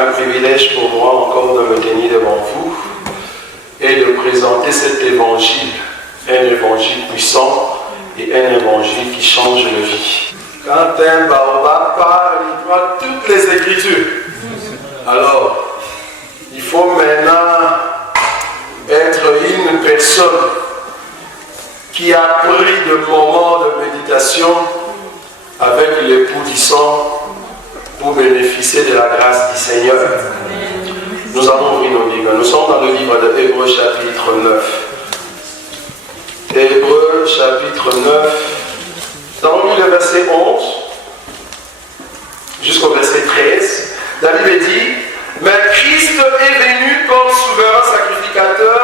un privilège pour moi encore de me tenir devant vous et de présenter cet évangile, un évangile puissant et un évangile qui change la vie. Quand un baobab parle, il prend toutes les Écritures. Alors, il faut maintenant être une personne qui a pris de moments de méditation avec l'époux du sang pour bénéficier de la grâce du Seigneur. Nous allons ouvrir nos livres. Nous sommes dans le livre de Hébreux chapitre 9. Hébreux chapitre 9. Nous avons lu le verset 11 jusqu'au verset 13. La Bible dit: mais Christ est venu comme souverain sacrificateur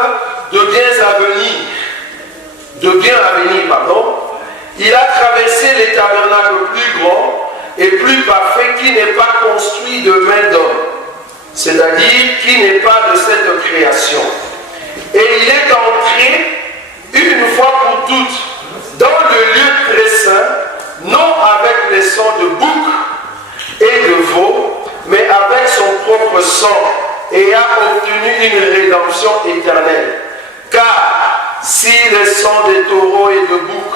de biens à venir. Il a traversé les tabernacles plus grands et plus parfaits qui n'est pas construit de main d'homme, c'est-à-dire qui n'est pas de cette création. Et il est entré une fois pour toutes dans le lieu très saint, non avec les sangs de bouc et de veau, mais avec son propre sang, et a obtenu une rédemption éternelle. Car si le sang des taureaux et de bouc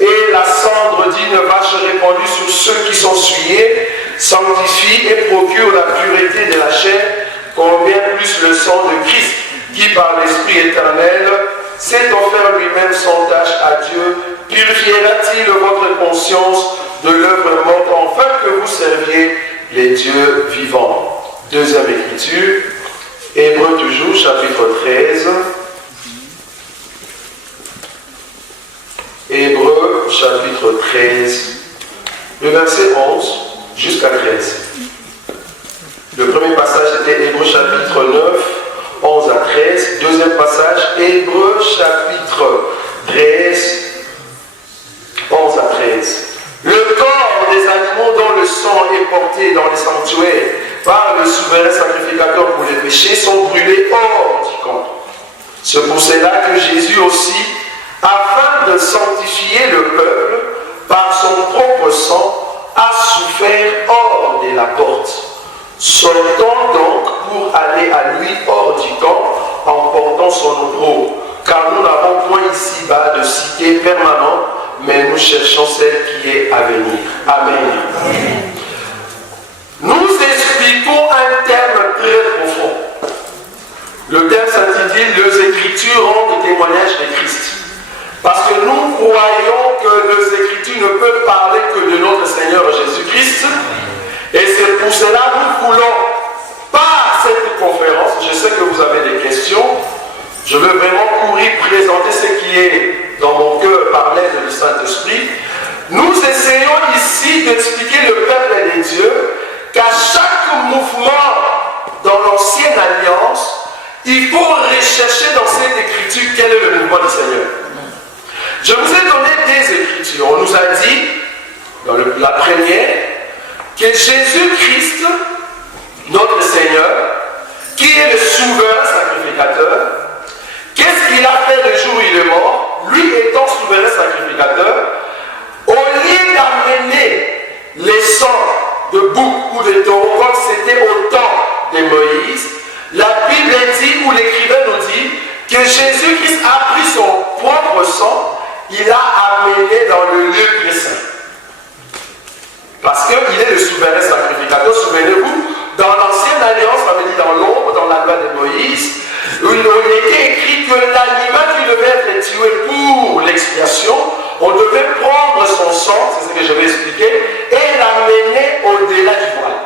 et la cendre d'une vache répandue sur ceux qui sont souillés sanctifie et procure la pureté de la chair, combien plus le sang de Christ, qui par l'Esprit éternel s'est offert lui-même sans tâche à Dieu, purifiera-t-il votre conscience de l'œuvre morte, afin que vous serviez les dieux vivants. Deuxième écriture, Hébreux toujours, chapitre 13. Hébreux, chapitre 13, le verset 11 jusqu'à 13. Le premier passage était Hébreux, chapitre 9, 11 à 13. Deuxième passage, Hébreux, chapitre 13, 11 à 13. Le corps des animaux dont le sang est porté dans les sanctuaires par le souverain sacrificateur pour les péchés sont brûlés hors du camp. C'est pour cela que Jésus aussi, afin de sanctifier le peuple par son propre sang, a souffert hors de la porte. Sortons donc pour aller à lui hors du camp en portant son opprobre, car nous n'avons point ici-bas de cité permanente, mais nous cherchons celle qui est à venir. Amen. Nous expliquons un terme très profond. Le terme s'intitule « Les Écritures rendent témoignage de Christ ». Parce que nous croyons que les Écritures ne peuvent parler que de notre Seigneur Jésus-Christ. Et c'est pour cela que nous voulons, par cette conférence, je sais que vous avez des questions, je veux vraiment courir présenter ce qui est dans mon cœur par l'aide du Saint-Esprit. Nous essayons ici d'expliquer le peuple des dieux qu'à chaque mouvement dans l'ancienne alliance, il faut rechercher dans cette écriture quel est le mouvement du Seigneur. Je vous ai donné des écritures. On nous a dit, dans la première, que Jésus-Christ, notre Seigneur, qui est le souverain sacrificateur, qu'est-ce qu'il a fait le jour où il est mort? Lui étant souverain sacrificateur, au lieu d'amener les sangs de bouc ou de taureau, comme c'était au temps de Moïse, la Bible dit, ou l'écrivain nous dit, que Jésus-Christ a pris son propre sang, il l'a amené dans le lieu très saint. Parce qu'il est le souverain sacrificateur. Souvenez-vous, dans l'ancienne alliance, on avait dit dans l'ombre, dans la loi de Moïse, où il était écrit que l'animal qui devait être tué pour l'expiation, on devait prendre son sang, c'est ce que je vais expliquer, et l'amener au-delà du voile.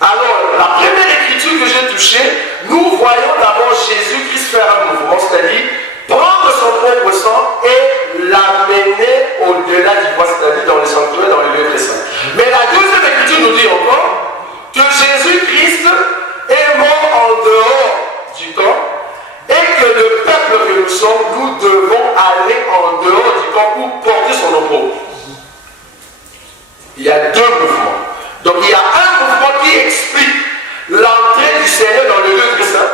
Alors, la première écriture que j'ai touchée, nous voyons d'abord Jésus-Christ faire un mouvement, c'est-à-dire prendre son propre sang et l'amener au-delà du voile, c'est-à-dire dans les sanctuaires, dans les lieux très saints. Mais la deuxième écriture nous dit encore que Jésus-Christ est mort en dehors du camp et que le peuple que nous sommes, nous devons aller en dehors du camp pour porter son opprobre. Il y a deux mouvements. Donc il y a un mouvement qui explique l'entrée du Seigneur dans le lieu très saint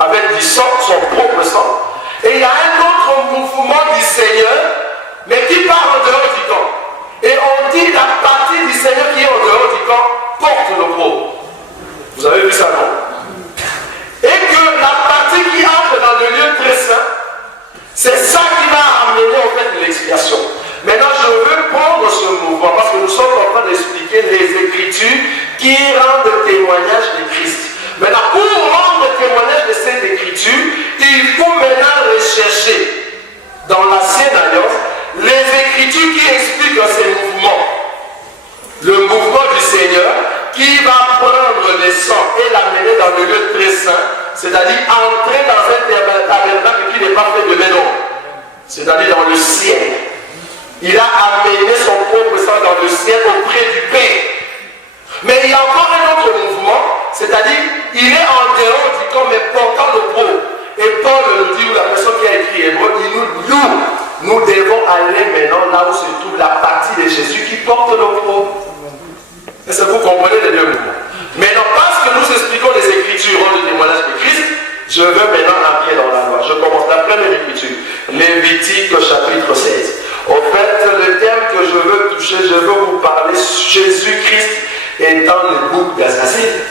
avec du sang, son propre sang. Et il y a un autre mouvement du Seigneur, mais qui part en dehors du camp. Et on dit la partie du Seigneur qui est en dehors du camp porte l'opprobre. avez vu ça, non? Et que la partie qui entre dans le lieu très saint, c'est ça qui va amener en fait l'expiation. Maintenant, je veux prendre ce mouvement parce que nous sommes en train d'expliquer les Écritures qui rendent témoignage de Christ. Maintenant, pour rendre témoignage de cette Écriture, il faut maintenant rechercher dans l'Ancienne Alliance les Écritures qui expliquent ces mouvements. Le mouvement du Seigneur qui va prendre le sang et l'amener dans le lieu très saint, c'est-à-dire entrer dans un tabernacle qui n'est pas fait de maison, c'est-à-dire dans le ciel. Il a amené son propre sang dans le ciel auprès du Père. Mais il y a encore un autre mouvement, c'est-à-dire il est en dehors du corps mais portant le pauvre. Et Paul nous dit, ou la personne qui a écrit Hébreu, nous devons aller maintenant là où se trouve la partie de Jésus qui porte le pauvre. Est-ce que vous comprenez les deux mouvements? Maintenant, parce que nous expliquons les Écritures en le témoignage de Christ, je veux maintenant entrer dans la loi. Je commence la première Écriture, Lévitique chapitre 16. En fait, le thème que je veux toucher, je veux vous parler Jésus-Christ étant le bouc d'Azazel.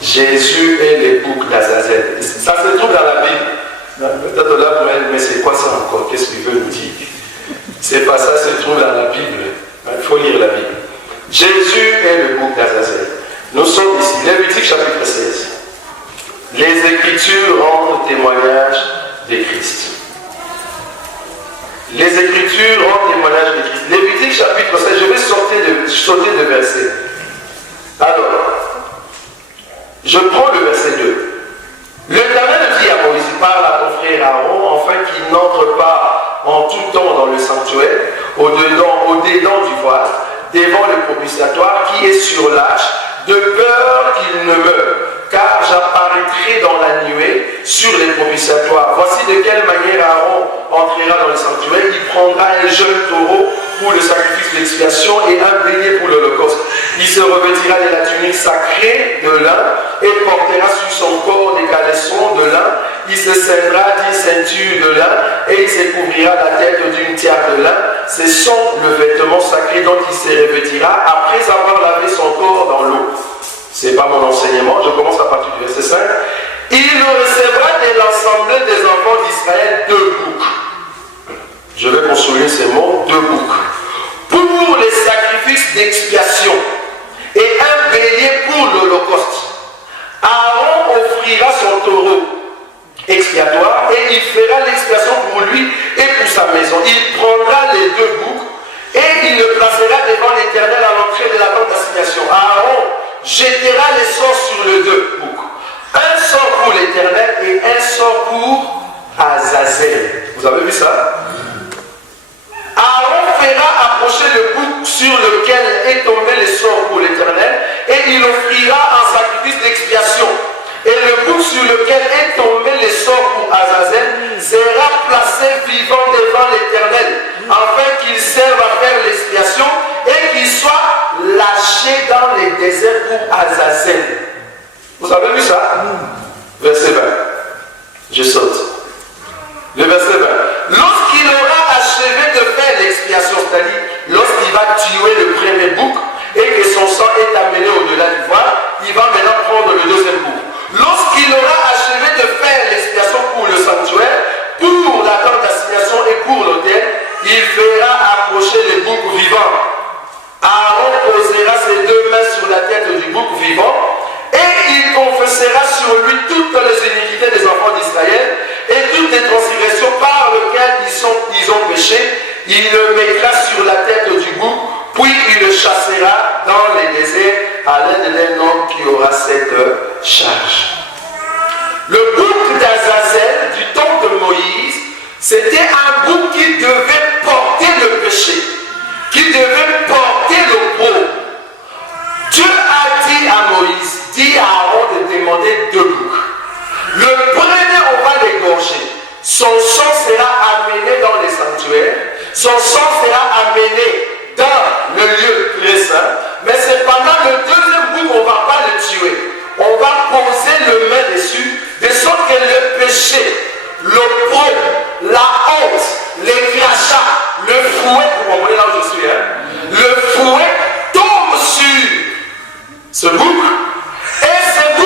Jésus est le bouc d'Azazel. Ça se trouve dans la Bible. Peut-être là, vous m'avez dit, mais c'est quoi ça encore? Qu'est-ce qu'il veut nous dire? C'est pas ça, se trouve dans la Bible. Il faut lire la Bible. Jésus est le bouc d'Azazel. Nous sommes ici, Lévitique chapitre 16. Les Écritures rendent témoignage de Christ. Les Écritures rendent témoignage de Christ. Lévitique chapitre 16, je vais sauter de verset. Alors, je prends le verset 2. L'Éternel dit à Moïse, parle à ton frère Aaron, afin qu'il n'entre pas en tout temps dans le sanctuaire, au-dedans du voile, devant le propitiatoire qui est sur l'arche, de peur qu'il ne meure, car j'apparaîtrai dans la nuée sur les propitiatoires. Voici de quelle manière Aaron entrera dans le sanctuaire. Il prendra un jeune taureau pour le sacrifice de l'expiation et un bélier pour l'holocauste. Il se revêtira de la tunique sacrée de lin et portera sur son corps des caleçons de lin. Il se ceindra d'une ceinture de lin et il se couvrira la tête d'une tiare de lin. C'est le vêtement sacré dont il se revêtira après avoir lavé son corps dans l'eau. Ce n'est pas mon enseignement, je commence à partir du verset 5. Il recevra de l'ensemble des enfants d'Israël 2 boucs. Je vais construire ces mots, 2 boucs. Pour les sacrifices d'expiation et un bélier pour l'holocauste. Aaron offrira son taureau expiatoire et il fera l'expiation pour lui et pour sa maison. Il prendra les 2 boucs et il le placera devant l'Éternel à l'entrée de la tente d'assignation. Aaron jettera les sorts sur les 2 boucs. Un sort pour l'Éternel et un sort pour Azazel. Vous avez vu ça? Aaron fera approcher le bouc sur lequel est tombé le sort pour l'Éternel et il offrira un sacrifice d'expiation. Et le bouc sur lequel est tombé le sort pour Azazel sera placé vivant devant l'Éternel afin qu'il serve à faire l'expiation et qu'il soit lâché dans les déserts pour Azazel. Vous avez vu ça? Verset 20. Je saute. Le verset 20. Lorsqu'il aura achevé de faire l'expiation, c'est-à-dire lorsqu'il va tuer le premier bouc et que son sang est amené au-delà du voile, il va maintenant prendre le deuxième bouc. Lorsqu'il aura achevé de faire l'expiation pour le sanctuaire, pour la tente d'assignation et pour l'autel, il fera approcher le bouc vivant. Aaron posera ses 2 mains sur la tête du bouc vivant et il confessera sur lui toutes les iniquités des enfants d'Israël et toutes les transgressions par lesquelles ils ont péché. Il le mettra sur la tête du bouc, puis il le chassera dans les déserts à l'aide d'un homme qui aura cette charge. Le bouc d'Azazel du temps de Moïse, c'était un bouc qui devait porter le péché, qui devait porter le pauvre. Dieu a dit à Moïse, dit à Aaron de demander 2 boucs. Le premier, on va l'égorger. Son sang sera amené dans les sanctuaires. Son sang sera amené dans le lieu très saint. Mais c'est pendant le deuxième bouc qu'on ne va pas le tuer. On va poser le main dessus, de sorte que le péché, le pauvre, la honte, les crachats, le fouet, vous comprenez là où je suis, hein? Le fouet tombe sur ce bouc. Et ce bouc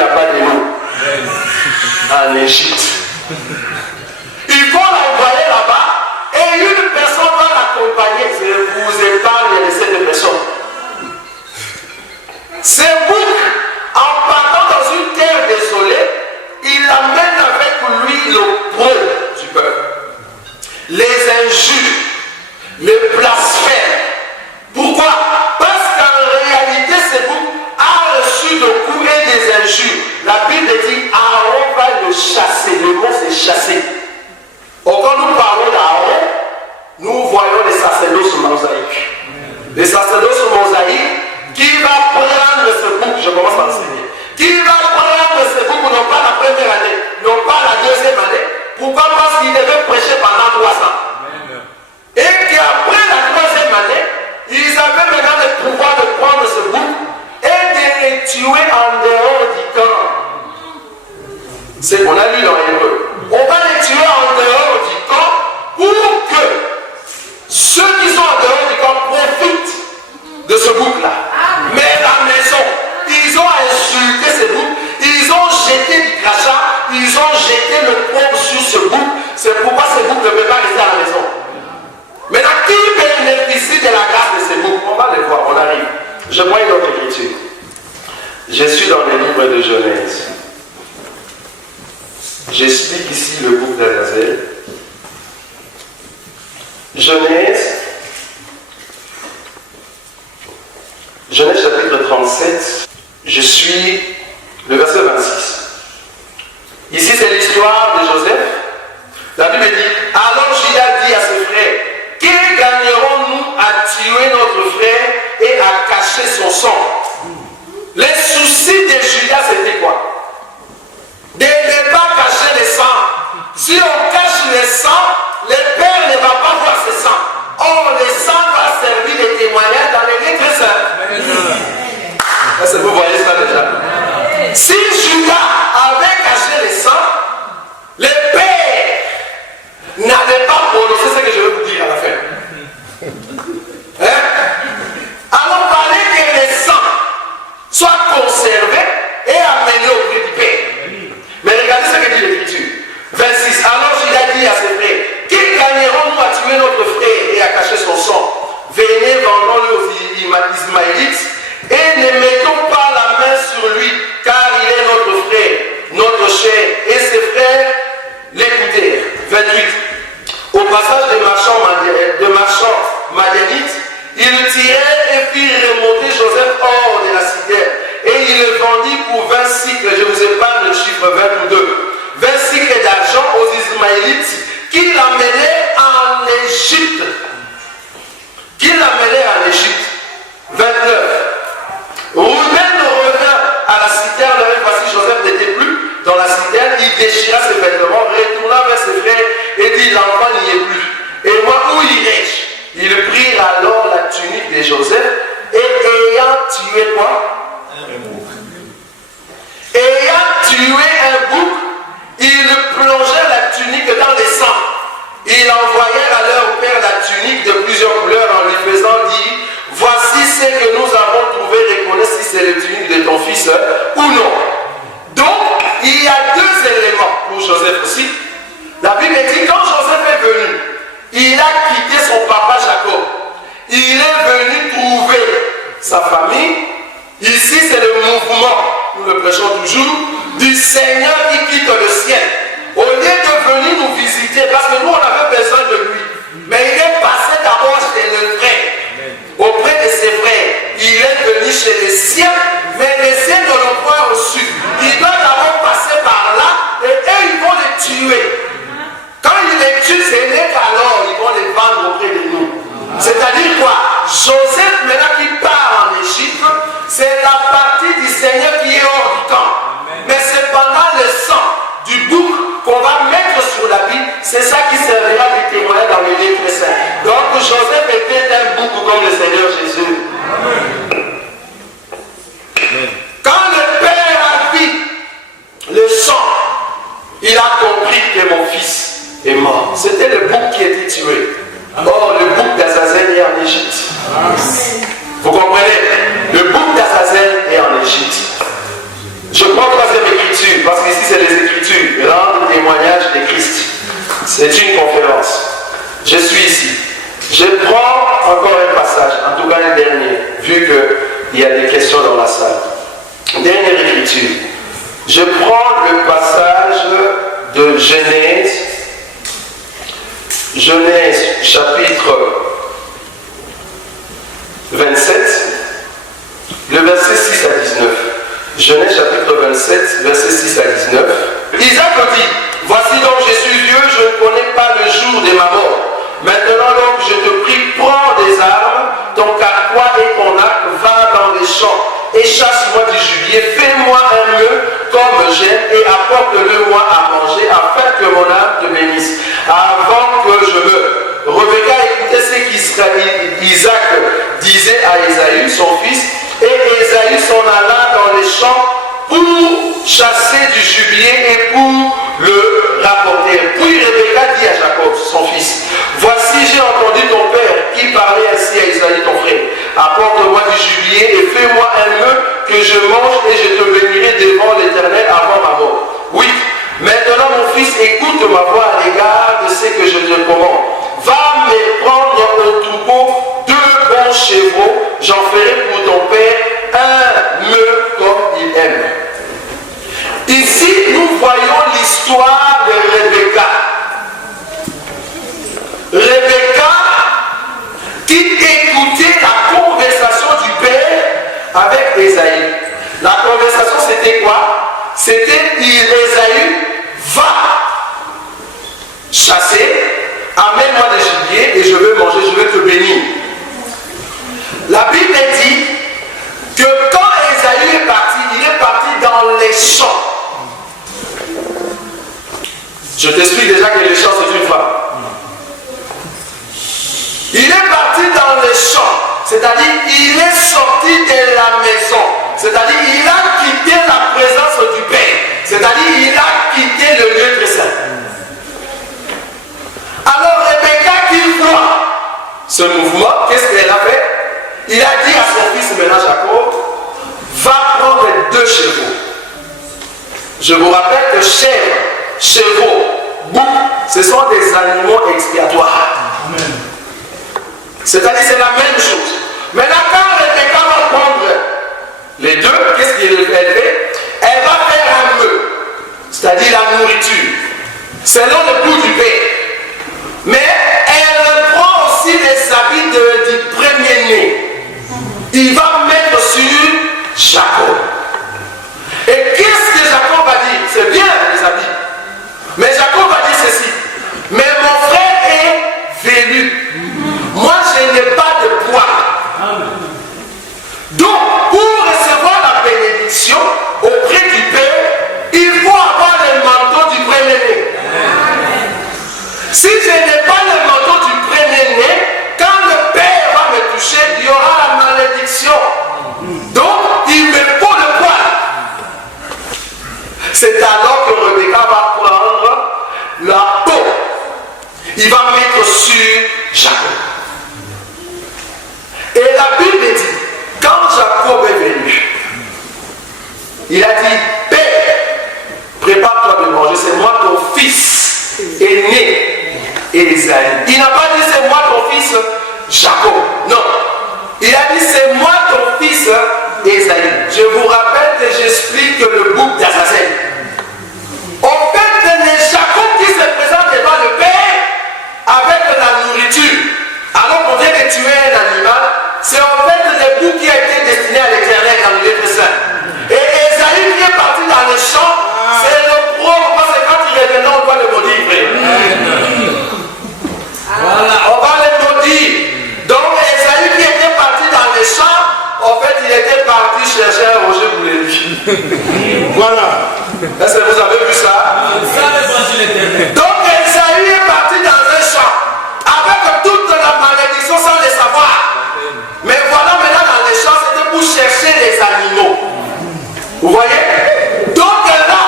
n'a pas d'émaux en Égypte. Il faut l'envoyer là-bas et une personne va l'accompagner. Je vous épargne de cette personne. Ce bouc, en partant dans une terre désolée, il amène avec lui l'opprobre du peuple, les injures, le blasphème. Pourquoi? Parce qu'en réalité, ce bouc a reçu de coups et des injures. La Bible dit Aaron va le chasser. Le mot c'est chasser. Quand nous parlons d'Aaron, nous voyons les sacerdoces mosaïques. Les sacerdoces mosaïques qui va prendre ce bouc, je commence à enseigner, qui va prendre ce bouc, non pas la première année, non pas la deuxième année. Pourquoi? Parce qu'il devait prêcher pendant 3 ans. Et qu'après la 3e année, ils avaient maintenant le pouvoir de prendre ce bouc et de les tuer en dehors du camp. C'est ce qu'on a lu dans l'Hébreu. On va les tuer en dehors du camp pour que ceux qui sont en dehors du camp profitent de ce bouc-là. Mais la maison, ils ont insulté ce bouc, ils ont jeté du crachat, ils ont jeté le pauvre sur ce bouc. C'est pourquoi ce bouc ne peut pas rester à la maison. Maintenant, qui bénéficie de la grâce de ces boucs? On va les voir, on arrive. Je prends une autre écriture. Je suis dans le livre de Genèse. J'explique ici le bouc d'Azazel. Genèse chapitre 37. Je suis le verset 26. Ici, c'est l'histoire de Joseph. La Bible dit, alors Judas dit à ses frères, que gagnerons-nous à tuer notre frère et à cacher son sang? Les soucis de Judas, c'était quoi? De ne pas cacher le sang. Si on cache le sang, le père ne va pas voir ce sang. Or, le sang va servir de témoignage dans les lettres saintes. Est-ce que vous voyez ça déjà? Si Judas avait caché le sang, le père n'avait pas prononcé ce que je vais vous dire à la fin. Alors, fallait que le sang soit conservé et amené auprès du père. Mais regardez ce que dit l'Écriture. 26. Alors Judas dit à ses frères, qui gagnerons-nous à tuer notre frère et à cacher son sang? Venez, vendons-le aux Ismaélites et ne mettons pas la main sur lui, car il est notre frère, notre chair. Et ses frères l'écoutèrent. 28. Au passage des marchands madianites, ils tirèrent et firent remonter Joseph hors de la citerne. Et il le vendit pour 20 cycles. Je vous épargne le chiffre 22. 20 cycles d'argent aux Ismaélites qui l'amenaient en Égypte. 29. Rouben revint à la citerne, et voici Joseph n'était plus dans la citerne. Il déchira ses vêtements, retourna vers ses frères et dit, l'enfant n'y est plus. Et moi, où irai-je? Ils prirent alors la tunique de Joseph et ayant tué quoi? Un bouc. Ayant tué un bouc, ils plongèrent la tunique dans les sangs. Ils envoyèrent à leur père la tunique de plusieurs couleurs en lui faisant dire, voici ce que nous avons trouvé, reconnais si c'est la tunique de ton fils ou non. Donc, il y a 2 éléments pour Joseph aussi. La Bible dit, quand Joseph est venu, il a quitté son papa Jacob. Il est venu trouver sa famille. Ici, c'est le mouvement, nous le prêchons toujours, du Seigneur qui quitte le ciel. Au lieu de venir nous visiter, parce que nous, on avait besoin de lui. Mais il est passé d'abord chez le frère, auprès de ses frères. Il est venu chez les siens, mais les siens ne l'ont pas reçu. Il doit d'abord passer par là, et eux, ils vont les tuer. Quand ils les tuent, ce n'est qu'alors ils vont les vendre auprès de nous. C'est-à-dire quoi? Joseph, maintenant qui part en Égypte, c'est la partie du Seigneur qui est hors du temps. Mais c'est pendant le sang du bouc qu'on va mettre sur la Bible, c'est ça qui servira de témoignage dans les lettres saintes. Donc Joseph était un bouc comme le Seigneur Jésus. Quand le Père a vu le sang, il a compris que mon fils est mort. C'était le bouc qui était tué. Or, le bouc d'Azazel est en Égypte. Vous comprenez? Le bouc d'Azazel est en Égypte. Je prends 3e il y a des questions dans la salle. Dernière écriture. Je prends le passage de Genèse. Genèse chapitre 27, le verset 6 à 19. Genèse chapitre 27, verset 6 à 19. Isaac dit, voici donc je suis vieux, je ne connais pas le jour de ma mort. Maintenant donc je te prie, prends des armes, ton carquois et ton arc, va dans les champs et chasse-moi du gibier, fais-moi un nœud comme j'aime et apporte-le-moi à manger afin que mon âme te bénisse avant que je meure. Rebecca écoutait ce qu'Isaac disait à Ésaü, son fils, et Ésaü s'en alla dans les champs pour chasser du gibier et pour le rapporter. Puis Rebecca dit à Jacob, son fils, voici j'ai entendu ton père qui parlait ainsi à Ésaü ton frère, apporte-moi du gibier et fais-moi un nœud que je mange et je te bénirai devant l'Éternel avant ma mort. Oui, maintenant mon fils, écoute ma voix à l'égard de ce que je te commande. Va me prendre au troupeau 2 bons chevaux, j'en ferai pour ton père un nœud comme il aime. Ici, nous voyons l'histoire de Rebecca. Rebecca qui écoutait la conversation du père avec Ésaü. La conversation c'était quoi? C'était Ésaü va chasser, amène-moi des gibiers et je vais manger, je vais te bénir. La Bible dit que quand Ésaü est parti, il est parti dans les champs. Je t'explique déjà que les champs c'est une femme. Il est parti dans les champs, c'est-à-dire il est sorti de la maison, c'est-à-dire il a quitté la présence du Père, c'est-à-dire il a quitté le lieu très saint. Alors Rebecca qui voit ce mouvement, qu'est-ce qu'elle a fait? Il a dit à son fils maintenant Jacob, va prendre 2 chevaux. Je vous rappelle que chèvres, chevaux, boucs, ce sont des animaux expiatoires. Amen. C'est-à-dire c'est la même chose. Maintenant quand Rebecca va prendre les 2, qu'est-ce qu'elle fait? Elle va faire un nœud, c'est-à-dire la nourriture, selon le goût du père. Mais elle prend aussi les habits du premier-né. Il va mettre sur Jacob. Et qu'est-ce que Jacob va dire? C'est bien les habits. Mais Jacob va dire ceci. Mais mon frère est velu. Moi je n'ai pas de poids. Donc pour recevoir la bénédiction auprès du Père, il faut avoir le manteau du premier-né. Si je n'ai pas le manteau du premier-né, quand le Père va me toucher, il y aura la malédiction. Donc, il me faut le poil. C'est alors que Rebecca va prendre la peau. Il va mettre sur Jacob. Et la Bible dit, quand Jacob est venu, il a dit, Père, prépare-toi de manger, c'est moi ton fils aîné. Ésaü. Il n'a pas dit c'est moi ton fils Jacob. Non. Il a dit c'est moi ton fils Ésaü. Je vous rappelle que j'explique le bouc d'Azazel. En fait, c'est Jacob qui se présente devant le Père avec la nourriture. Alors qu'on vient de tuer un animal, c'est en fait le bouc qui a été destiné à l'Éternel dans le lieu très saint. Et Ésaü qui est parti dans les champs, c'est le pauvre parce que quand il revenait, on doit le maudire, frère. Voilà. On va les maudire. Donc Ésaü qui était parti dans les champs, en fait il était parti chercher un rocher pour les lui. Voilà. Est-ce que vous avez vu ça? Donc Ésaü est parti dans un champ avec toute la malédiction sans le savoir. Mais voilà maintenant dans les champs c'était pour chercher les animaux. Vous voyez? Donc là,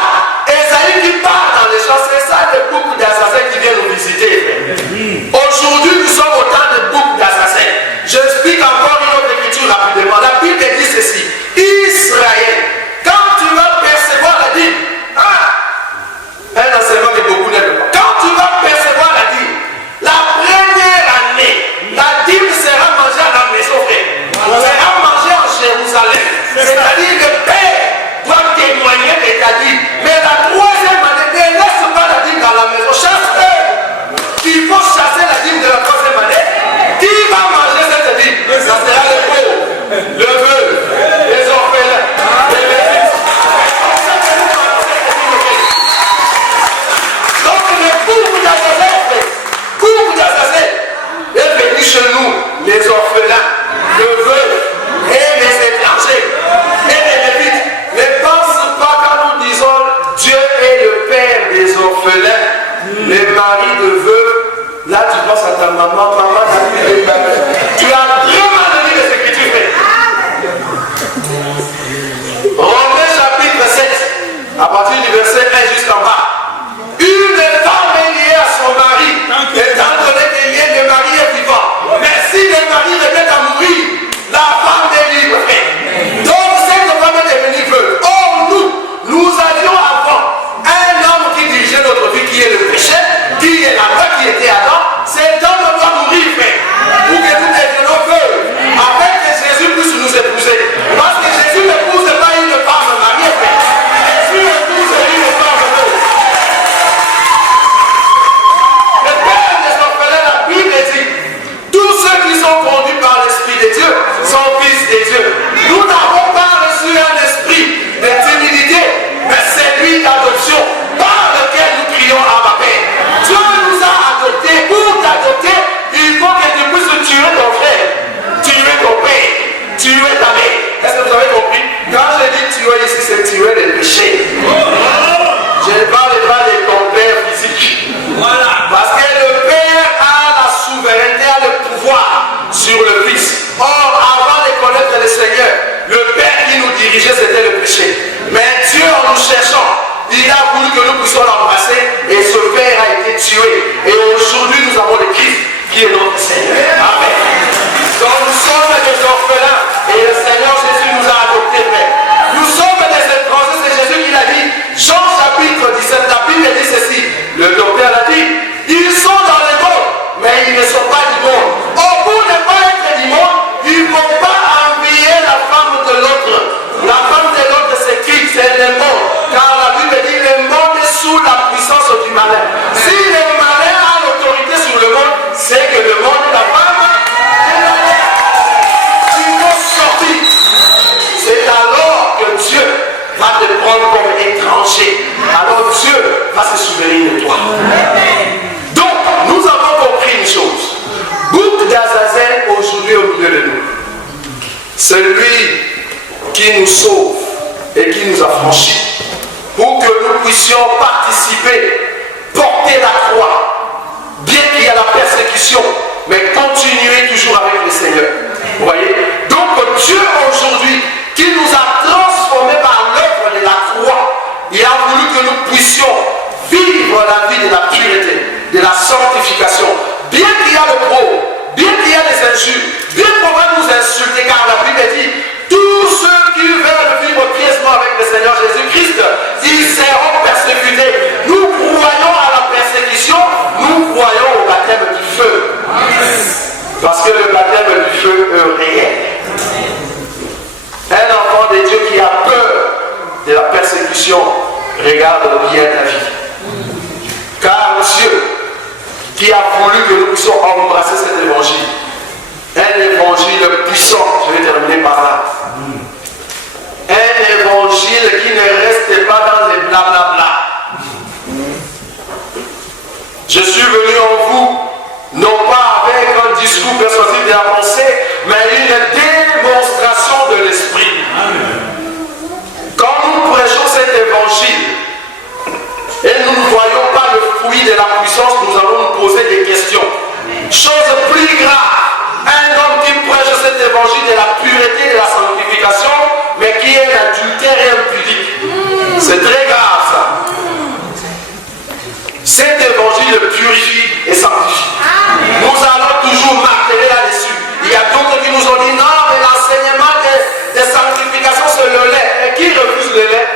Ésaü qui part dans les champs, c'est ça le bouc d'Azazel qui vient nous visiter. Aujourd'hui, nous sommes au temps de bouc d'Azazel. J'explique encore une autre écriture rapidement. La Bible dit ceci. Israël, quand tu vas percevoir la dîme, un enseignement que beaucoup n'aiment pas. Quand tu vas percevoir la dîme, la première année, la dîme sera mangée à la maison, frère. Sera mangée en Jérusalem. cherchant, il a voulu que nous puissions l'embrasser et ce père a été tué. Et aujourd'hui, nous avons le Christ qui est notre Seigneur. Amen. Donc nous sommes des orphelins et le Seigneur Jésus nous a adoptés, Père. Nous sommes des étrangers, c'est Jésus qui l'a dit. Jean chapitre 17, la Bible dit ceci. Le docteur l'a dit. Ils sont dans le monde, mais ils ne sont pas du monde. Au bout de ne pas être du monde, ils ne vont pas envier la femme de l'autre. La femme de l'autre, c'est qui? C'est le monde. Car la Bible dit le monde est sous la puissance du malin. Si le malin a l'autorité sur le monde, c'est que le monde est la femme de l'autre. Il faut sortir. C'est alors que Dieu va te prendre comme étranger. Alors Dieu va se souvenir de toi. Donc, nous avons compris une chose. Bouc d'Azazel aujourd'hui au milieu de nous. Celui qui nous sauve et qui nous a franchis pour que nous puissions participer, porter la croix, bien qu'il y a la persécution, mais continuer toujours avec le Seigneur. Vous voyez? Donc Dieu aujourd'hui, qui nous a transformés par l'œuvre de la croix, il a voulu que nous puissions vivre la vie de la pureté, de la sanctification, bien qu'il y a le pro, bien qu'il y a des injures, bien qu'on va nous insulter, car la Bible dit tous ceux qui veulent vivre pieusement avec le Seigneur Jésus-Christ, ils seront persécutés. Nous croyons à la persécution, nous croyons au baptême du feu. Parce que le baptême du feu est réel. Un enfant de Dieu qui a peur de la persécution regarde bien la vie. Car Dieu qui a voulu que nous puissions embrasser cet évangile, un évangile puissant, je vais terminer par là. Un évangile qui ne reste pas dans les blablabla. Je suis venu en vous, non pas avec un discours persuasif de la pensée, mais une démonstration de l'esprit. Quand nous prêchons cet évangile, et nous ne voyons pas le fruit de la puissance, nous allons nous poser des questions. Chose plus grave. Un homme qui prêche cet évangile de la pureté et de la sanctification, mais qui est adultère et impudique. C'est très grave ça. Cet évangile purifie et sanctifie. Nous allons toujours marteler là-dessus. Il y a d'autres qui nous ont dit non, mais l'enseignement de sanctification c'est le lait. Et qui refuse le lait?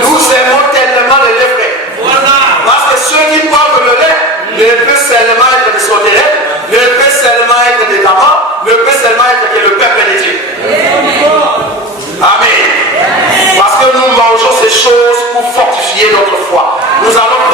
Nous aimons tellement le lait frais. Parce que ceux qui boivent le lait ne peuvent seulement être des sauterelles, ne peut seulement être des amants, ne peut seulement être que le peuple de Dieu. Amen. Parce que nous mangeons ces choses pour fortifier notre foi. Nous allons